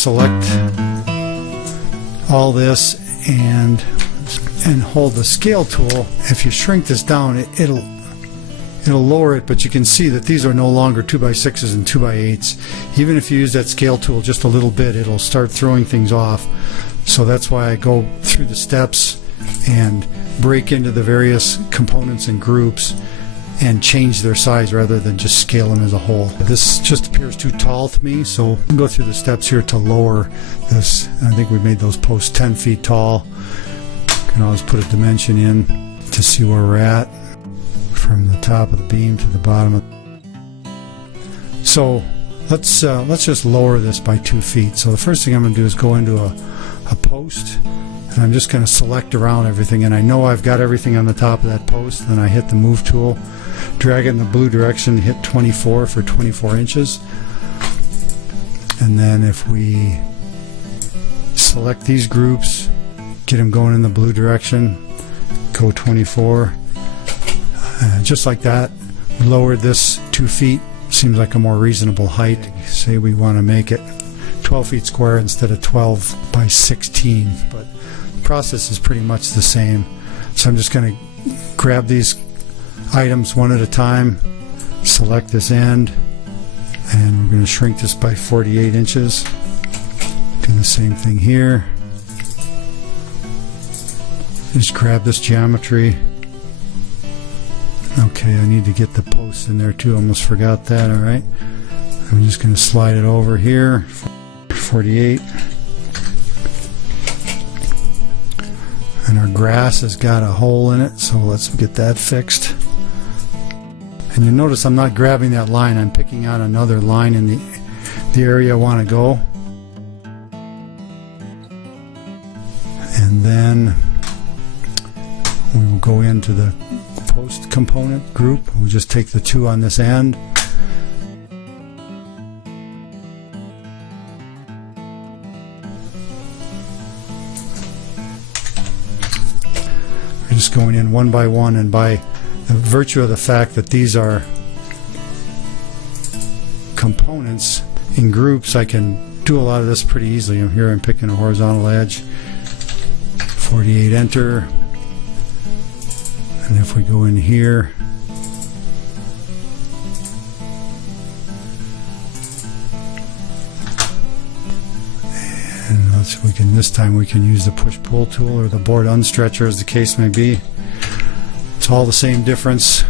select all this and hold the scale tool. If you shrink this down, it'll lower it, but you can see that these are no longer 2x6s and 2x8s. Even if you use that scale tool just a little bit, it'll start throwing things off. So that's why I go through the steps and break into the various components and groups and change their size rather than just scale them as a whole. This just appears too tall to me, so I'll go through the steps here to lower this. I think we made those posts 10 feet tall. You can always put a dimension in to see where we're at, from the top of the beam to the bottom of. So let's just lower this by 2 feet. So the first thing I'm going to do is go into a post, and I'm just going to select around everything, and I know I've got everything on the top of that post. Then I hit the move tool, drag it in the blue direction, hit 24 for 24 inches, and then if we select these groups, get them going in the blue direction, go 24, just like that. We lowered this 2 feet. Seems like a more reasonable height. Say we want to make it 12 feet square instead of 12 by 16, but the process is pretty much the same. So I'm just going to grab these items one at a time, select this end, and we're going to shrink this by 48 inches. Do the same thing here. Just grab this geometry. Okay, I need to get the posts in there too. Almost forgot that. Alright, I'm just going to slide it over here. 48. And our grass has got a hole in it, so let's get that fixed. And you'll notice I'm not grabbing that line. I'm picking out another line in the area I want to go. And then we will go into the post component group. We'll just take the two on this end. We're just going in one by one, and by the virtue of the fact that these are components in groups, I can do a lot of this pretty easily. Here I'm picking a horizontal edge, 48, enter. And if we go in here, and this time we can use the push-pull tool or the board unstretcher, as the case may be. It's all the same difference.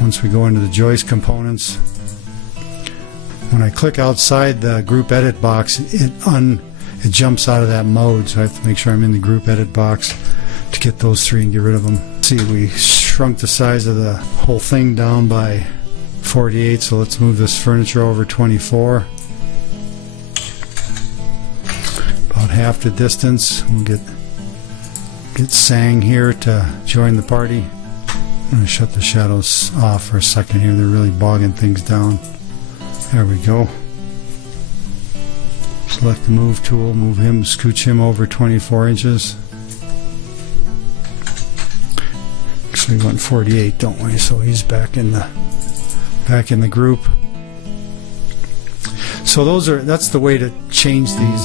Once we go into the joist components, when I click outside the group edit box, it jumps out of that mode, so I have to make sure I'm in the group edit box to get those three and get rid of them. See, we shrunk the size of the whole thing down by 48, so let's move this furniture over 24. About half the distance. We'll get Sang here to join the party. I'm going to shut the shadows off for a second here. They're really bogging things down. There we go. Select the move tool, move him, scooch him over 24 inches. Actually, we went 48, don't we? So he's back in the group. So that's the way to change these.